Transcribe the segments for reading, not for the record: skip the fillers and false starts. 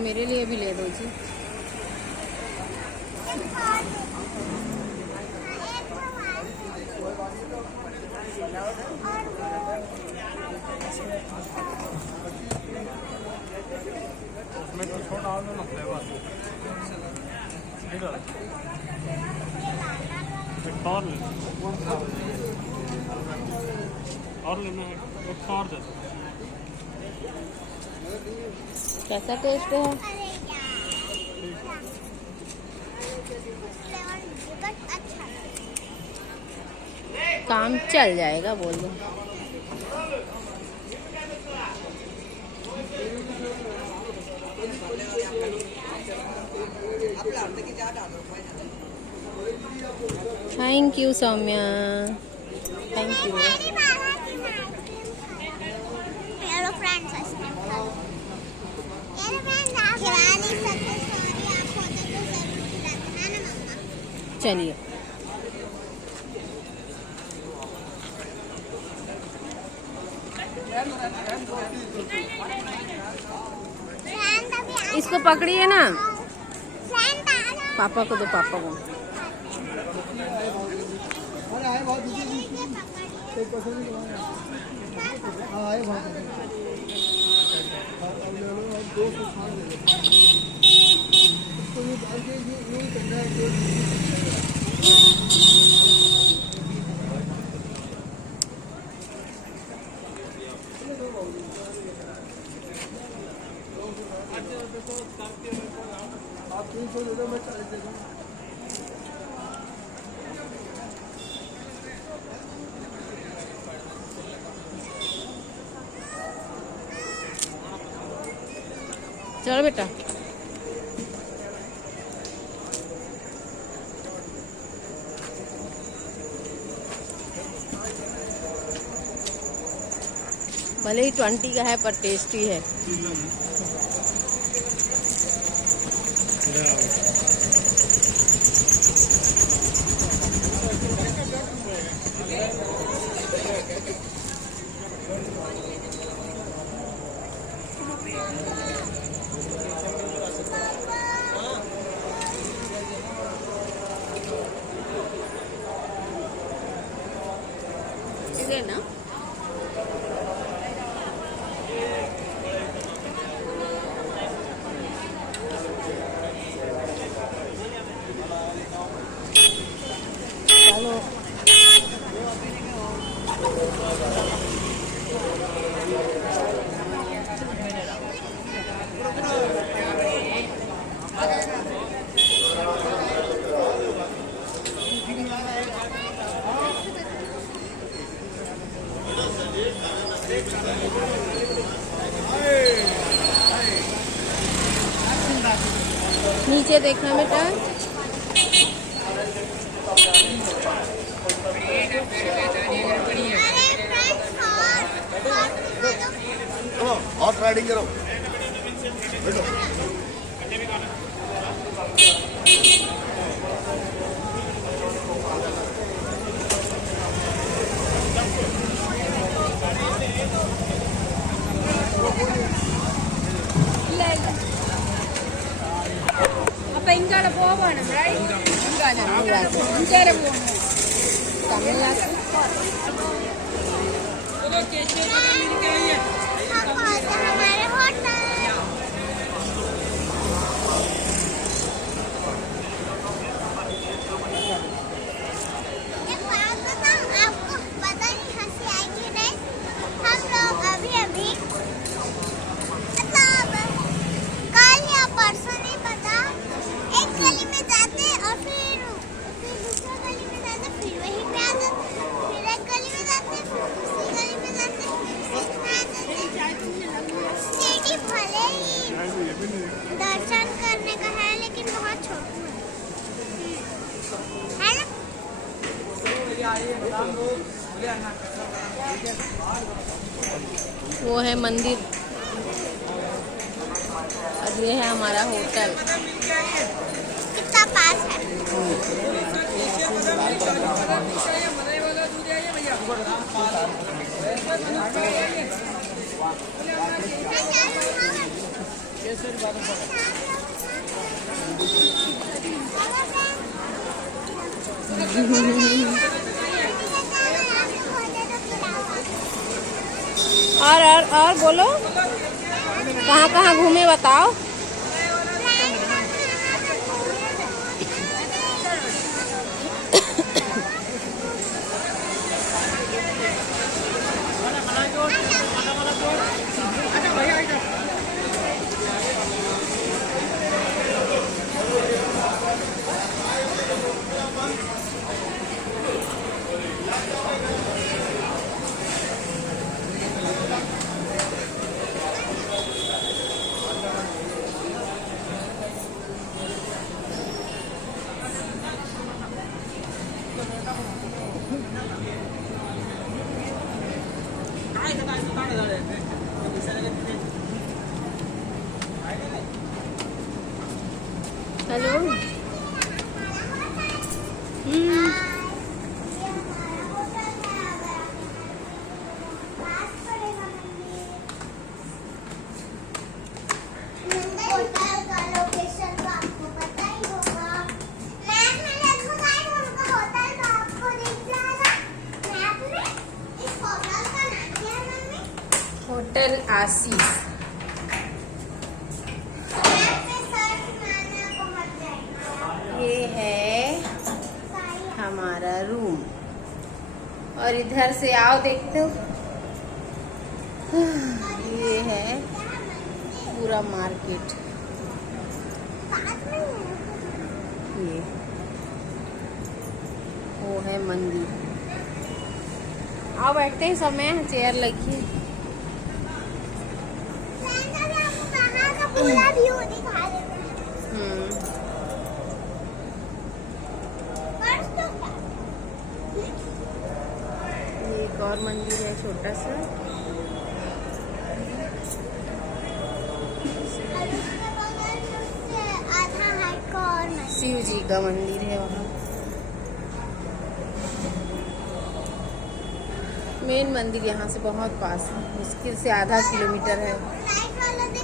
मेरे लिए भी ले दो जी। उसमें तो छोटा डालना लगता है बस। और लेना है एक और दे दो। कैसा टेस्ट है? काम चल जाएगा बोल दो। Thank you Soumya, thank you. Hello friends, ice cream खा लो। हेलो फ्रेंड्स, आप खिला नहीं सकते, सॉरी, आप होते तो जरूर खिलाते ना मम्मा। चलिए इसको पकड़िए ना, पापा को दो, पापा को। आप 300 दे दो, मैं 40 दे दूँ। चलो बेटा, भले ही 20 का है पर टेस्टी है। इधर ना चलो, नीचे देखना बेटा। हॉर्स राइडिंग करो। அப்ப இங்கால போகணும், ரைட்? இங்கால போகணும், தமிழ்நாடு। हमारे होटल एक बात बताऊं आपको, पता नहीं हंसी आएगी नहीं। हम लोग अभी अभी मतलब कल या परसों नहीं पता, एक गली में जाते और फिर दूसरा गली में जाते, फिर वहीं पे आ जाते, फिर एक गली में जाते, फिर दूसरी गली में जाते, फिर इसमें आ जाते। सिटी भले ही दर्शन करने का है लेकिन बहुत छोटू है ना? वो है मंदिर और ये है हमारा होटल। कितना का पास है। और बोलो, कहाँ कहाँ घूमे बताओ। हेलो। होटल आशीष। ये है हमारा रूम और इधर से आओ देखते हो, ये है पूरा मार्केट। ये वो है मंदिर। आओ बैठते हैं सब में, चेयर लगी है। पूरा व्यू दिखा देते हैं। ये एक और मंदिर है छोटा सा। शिव जी का मंदिर है वहाँ। मेन मंदिर यहाँ से बहुत पास है, मुश्किल से आधा किलोमीटर है।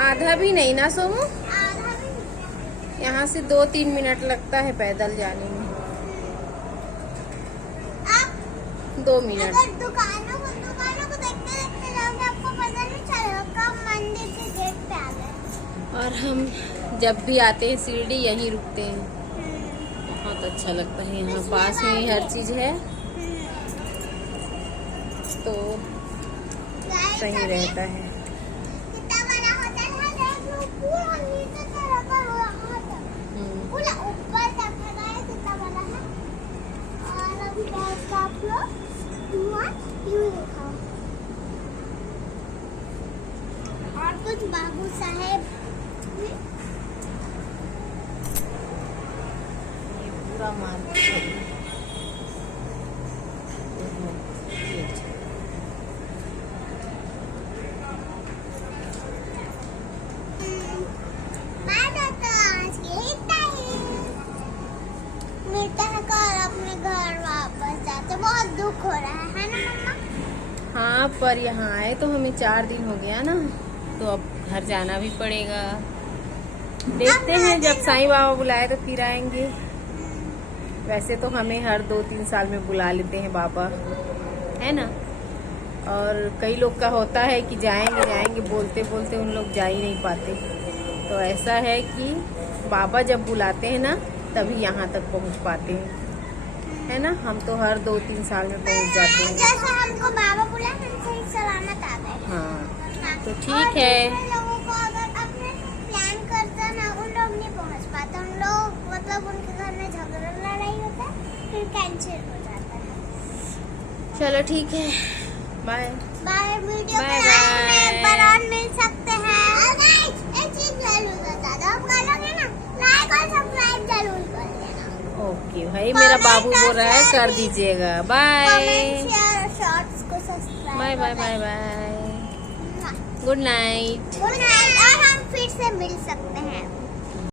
आधा भी नहीं ना सोमू, यहाँ से 2-3 मिनट लगता है पैदल जाने में। 2 मिनट। अगर दुकानों को देखते देखते जाओगे आपको पता नहीं चलेगा कब मंदिर के गेट पे आ गए। और हम जब भी आते हैं शिरडी यहीं रुकते हैं, बहुत अच्छा लगता है। यहाँ पास में ही हर चीज है तो सही रहता है। कितना बड़ा होटल है, देख लो पूरा नीचे से रखा हुआ है, पूरा ऊपर तक है, कितना बड़ा है। और अभी बैठ आप लोग यूं लिखा और कुछ बाबू साहेब। ये पूरा मार्केट है। मिलता है कल अपने घर वापस जाते, बहुत दुख हो रहा है ना मम्मा? हाँ, पर यहाँ आए तो हमें 4 दिन हो गया ना, तो अब घर जाना भी पड़ेगा। देखते हैं जब साईं बाबा बुलाए तो फिर आएंगे। वैसे तो हमें हर 2-3 साल में बुला लेते हैं बाबा, है ना। और कई लोग का होता है कि जाएंगे जाएंगे बोलते बोलते उन लोग जा ही नहीं पाते। तो ऐसा है कि बाबा जब बुलाते हैं ना तभी यहाँ तक पहुँच पाते हैं, है ना। हम तो हर 2-3 साल में पहुँच जाते हैं। जैसे हमको बाबा बुला हम सही सलामत आ गए। हाँ तो ठीक है। लोगों को अगर अपने प्लान करता ना, उन लोग नहीं पहुँच पाते। उन लोग मतलब उनके घर में झगड़ा लड़ाई होता है, फिर कैंसिल हो जाता है। चलो ठीक है, बाय बाय। वीडियो बाय में बरान मिल सकते हैं। एक चीज जरूर बता दो, आप करोगे ना लाइक और सब्सक्राइब जरूर कर देना। ओके भाई, मेरा बाबू बोल रहा है कर दीजिएगा। बाय कमेंट शेयर शॉर्ट्स को subscribe. Bye bye bye bye. Good night. Good night. और हम फिर से मिल सकते हैं।